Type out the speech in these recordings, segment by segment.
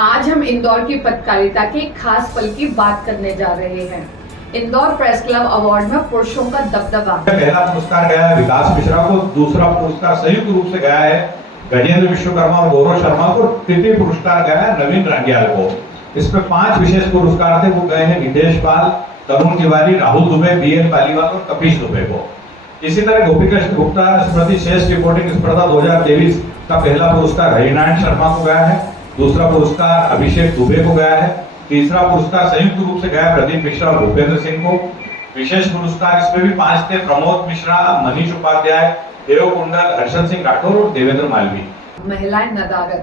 आज हम इंदौर की पत्रकारिता के एक खास पल की बात करने जा रहे हैं। इंदौर प्रेस क्लब अवार्ड में पुरुषों का दबदबा। पहला पुरस्कार गया है विकास मिश्रा को, दूसरा पुरस्कार संयुक्त रूप से गया है गजेंद्र विश्वकर्मा और गौरव शर्मा को, तृतीय पुरस्कार गया है नवीन रांगियाल को। इसमें 5 विशेष पुरस्कार थे, वो गए हैं नितेश पाल, तरुण तिवारी, राहुल दुबे, BN पालीवाल और कपिश दुबे को। इसी तरह गोपीकृष्ण गुप्ता स्मृति श्रेष्ठ रिपोर्टिंग स्पर्धा 2023 का पहला पुरस्कार हरिनारायण शर्मा को गया है, दूसरा पुरस्कार अभिषेक दुबे को गया है, तीसरा पुरस्कार संयुक्त रूप से गया प्रदीप मिश्रा और भूपेंद्र सिंह को। विशेष पुरस्कार इसमें भी 5 थे, प्रमोद मिश्रा, मनीष उपाध्याय, देव कुंडल, हर्षद सिंह राठौर और देवेंद्र मालवी। महिलाएं नदारद,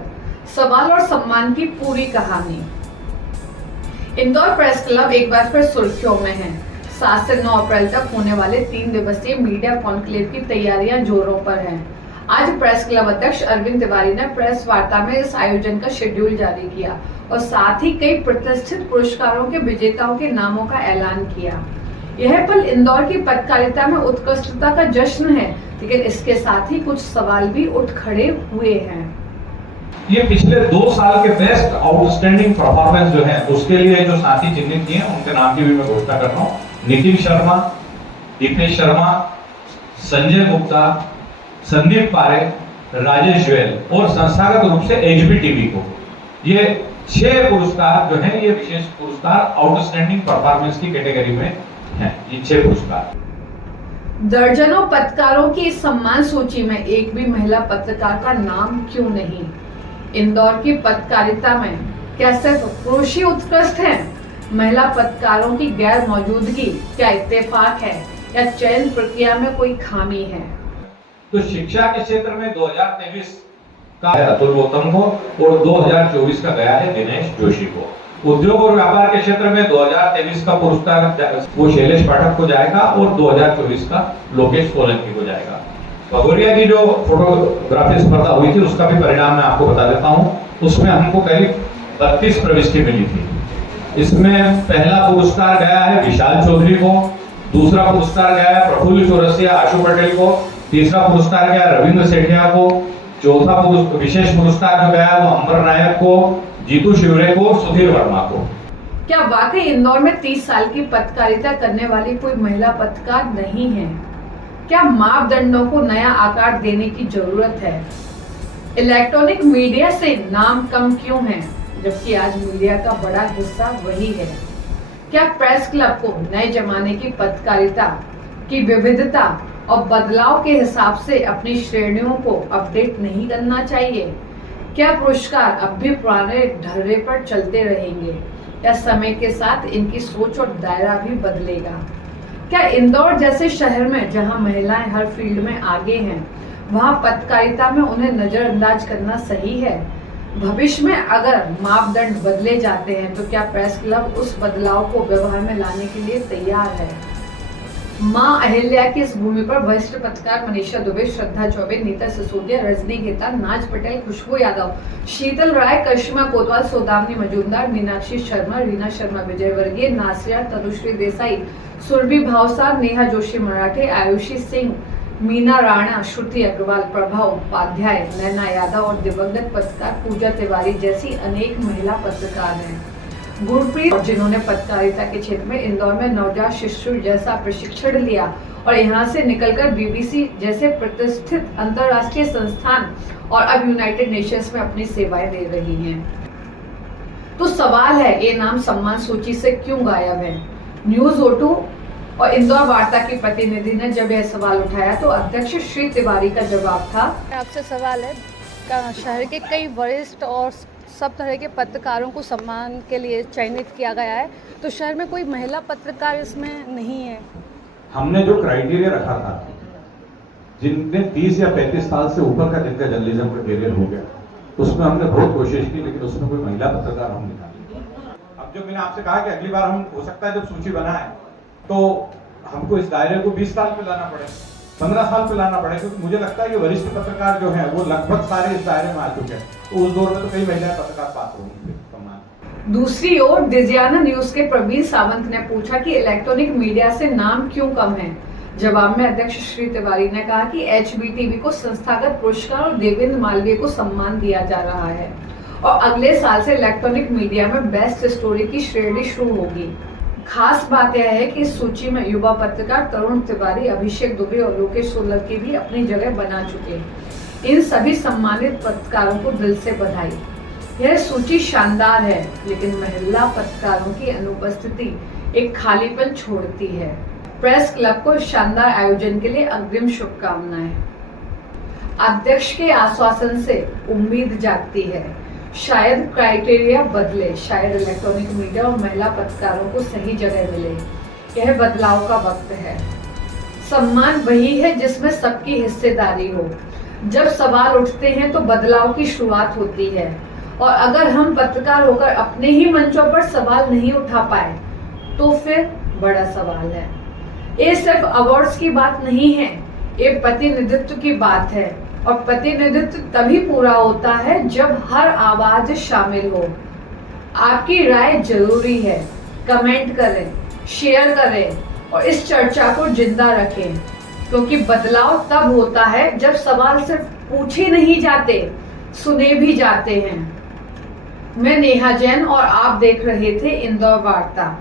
सवाल और सम्मान की पूरी कहानी। इंदौर प्रेस क्लब एक बार फिर सुर्खियों में है। 7 से 9 अप्रैल तक होने वाले 3 दिवसीय मीडिया कॉन्क्लेव की तैयारियां जोरों पर हैं। आज प्रेस क्लब अध्यक्ष अरविंद तिवारी ने प्रेस वार्ता में इस आयोजन का शेड्यूल जारी किया और साथ ही कई प्रतिष्ठित पुरस्कारों के विजेताओं के नामों का ऐलान किया। यह पल इंदौर की पत्रकारिता में उत्कृष्टता का जश्न है, लेकिन इसके साथ ही कुछ सवाल भी उठ खड़े हुए हैं। ये पिछले 2 साल के बेस्ट आउटस्टैंडिंग परफॉर्मेंस जो है उसके लिए जो साथी चिन्हित किए हैं उनके नाम की भी मैं घोषणा कर रहा हूँ। नितिन शर्मा, दीपेश शर्मा, संजय गुप्ता, संदीप पारे, राजेश गोयल और संस्थागत रूप से HBTV को। ये 6 पुरस्कार जो है ये विशेष पुरस्कार आउटस्टैंडिंग परफॉर्मेंस की कैटेगरी में हैं। ये 6 पुरस्कार। दर्जनों पत्रकारों की इस सम्मान सूची में एक भी महिला पत्रकार का नाम क्यों नहीं? इंदौर की पत्रकारिता में क्या सिर्फ पुरुष ही उत्कृष्ट हैं? महिला पत्रकारों की गैर मौजूदगी क्या इत्तेफाक है या चयन प्रक्रिया में कोई खामी है? तो शिक्षा के क्षेत्र में 2023 का अतुल गौतम को और 2024 का गया है दिनेश जोशी को। उद्योग और व्यापार के क्षेत्र में 2023 का पुरस्कार वो शैलेश पाठक को जाएगा और 2024 का लोकेश सोलंकी को जाएगा। भगोरिया की जो फोटोग्राफी स्पर्धा हुई थी उसका भी परिणाम मैं आपको बता देता हूँ। उसमें हमको करीब 32 प्रविष्टि मिली थी। इसमें पहला पुरस्कार गया है विशाल चौधरी को, दूसरा पुरस्कार गया है प्रफुल्ल चौरसिया, आशु पटेल को, तीसरा पुरस्कार गया रविंद्र सेठिया को, चौथा विशेष पुरस्कार जो गया वो अंबर नायक को, जीतू शिवरे को, सुधीर वर्मा को। क्या वाकई इंदौर में 30 साल की पत्रकारिता करने वाली कोई महिला पत्रकार नहीं है? क्या मापदंडों को नया आकार देने की जरूरत है? इलेक्ट्रॉनिक मीडिया से नाम कम क्यों है, जबकि आज मीडिया का बड़ा हिस्सा वही है? क्या प्रेस क्लब को नए जमाने की पत्रकारिता की विविधता और बदलाव के हिसाब से अपनी श्रेणियों को अपडेट नहीं करना चाहिए? क्या पुरस्कार अब भी पुराने ढर्रे पर चलते रहेंगे या समय के साथ इनकी सोच और दायरा भी बदलेगा? क्या इंदौर जैसे शहर में जहां महिलाएं हर फील्ड में आगे हैं, वहां पत्रकारिता में उन्हें नजरअंदाज करना सही है? भविष्य में अगर मापदंड बदले जाते हैं तो क्या प्रेस क्लब उस बदलाव को व्यवहार में लाने के लिए तैयार है? मां अहिल्या की इस भूमि पर वरिष्ठ पत्रकार मनीषा दुबे, श्रद्धा चौबे, नीता सिसोदिया, रजनी गीता, नाज पटेल, खुशबू यादव, शीतल राय, करिश्मा कोतवाल, सौदामिनी मजूमदार, मीनाक्षी शर्मा, रीना शर्मा विजयवर्गीय, नासिया, तनुश्री देसाई, सुरभि भावसार, नेहा जोशी मराठे, आयुषी सिंह, मीना राणा, श्रुति अग्रवाल, प्रभा उपाध्याय, नैना यादव और दिवंगत पत्रकार पूजा तिवारी जैसी अनेक महिला पत्रकार हैं। गुरप्रीत, जिन्होंने पत्रकारिता के क्षेत्र में इंदौर में नवजात शिशु जैसा प्रशिक्षण लिया और यहाँ से निकलकर BBC जैसे प्रतिष्ठित अंतर्राष्ट्रीय संस्थान और अब यूनाइटेड नेशंस में अपनी सेवाएं दे रही हैं। तो सवाल है, ये नाम सम्मान सूची से क्यों गायब है? न्यूज O2 और इंदौर वार्ता की प्रतिनिधि ने जब यह सवाल उठाया तो अध्यक्ष श्री तिवारी का जवाब था, आपसे सवाल है, शहर के कई वरिष्ठ और सब तरह के पत्रकारों को सम्मान के लिए चयनित किया गया है, तो शहर में कोई महिला पत्रकार इसमें नहीं है। हमने जो क्राइटेरिया रखा था, जिनने 30 या 35 साल से ऊपर का जिनका जर्नलिज्म का कैरियर हो गया, उसमें हमने बहुत कोशिश की, लेकिन उसमें कोई महिला पत्रकार हम निकाले। अब जो मैंने आपसे कहा कि अगली बार हम हो सकता है जब सूची बनाए तो हमको इस दायरे को 20 साल पे लाना पड़े, 15 साल पे लाना पड़े, क्योंकि मुझे लगता है कि वरिष्ठ पत्रकार जो हैं वो लगभग सारे इस दायरे में आ चुके हैं। तो उस दौर में तो कई महिला पत्रकार पात्र होंगे सम्मान। दूसरी ओर दिव्याना न्यूज के प्रवीण सावंत ने पूछा कि इलेक्ट्रॉनिक मीडिया से नाम क्यों कम है। जवाब में अध्यक्ष श्री तिवारी ने कहा कि HBTV को संस्थागत पुरस्कार और देवेंद्र मालवीय को सम्मान दिया जा रहा है और अगले साल से इलेक्ट्रॉनिक मीडिया में बेस्ट स्टोरी की श्रेणी शुरू होगी। खास बात यह है कि इस सूची में युवा पत्रकार तरुण तिवारी, अभिषेक दुबे और लोकेश सोलंकी भी अपनी जगह बना चुके हैं। इन सभी सम्मानित पत्रकारों को दिल से बधाई। यह सूची शानदार है, लेकिन महिला पत्रकारों की अनुपस्थिति एक खालीपन छोड़ती है। प्रेस क्लब को शानदार आयोजन के लिए अग्रिम शुभकामनाएं। अध्यक्ष के आश्वासन से उम्मीद जागती है। शायद क्राइटेरिया बदले, शायद इलेक्ट्रॉनिक मीडिया और महिला पत्रकारों को सही जगह मिले। यह बदलाव का वक्त है। सम्मान वही है जिसमें सबकी हिस्सेदारी हो। जब सवाल उठते हैं तो बदलाव की शुरुआत होती है, और अगर हम पत्रकार होकर अपने ही मंचों पर सवाल नहीं उठा पाए तो फिर बड़ा सवाल है। ये सिर्फ अवार्ड्स की बात नहीं है, ये प्रतिनिधित्व की बात है, और प्रतिनिधित्व तभी पूरा होता है जब हर आवाज शामिल हो। आपकी राय जरूरी है। कमेंट करें, शेयर करें और इस चर्चा को जिंदा रखें, क्योंकि बदलाव तब होता है जब सवाल सिर्फ पूछे नहीं जाते, सुने भी जाते हैं। मैं नेहा जैन और आप देख रहे थे इंदौर वार्ता।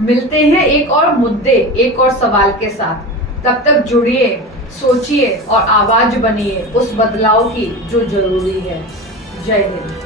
मिलते हैं एक और मुद्दे, एक और सवाल के साथ। तब तक जुड़िए, सोचिए और आवाज बनिए उस बदलाव की जो जरूरी है। जय हिंद।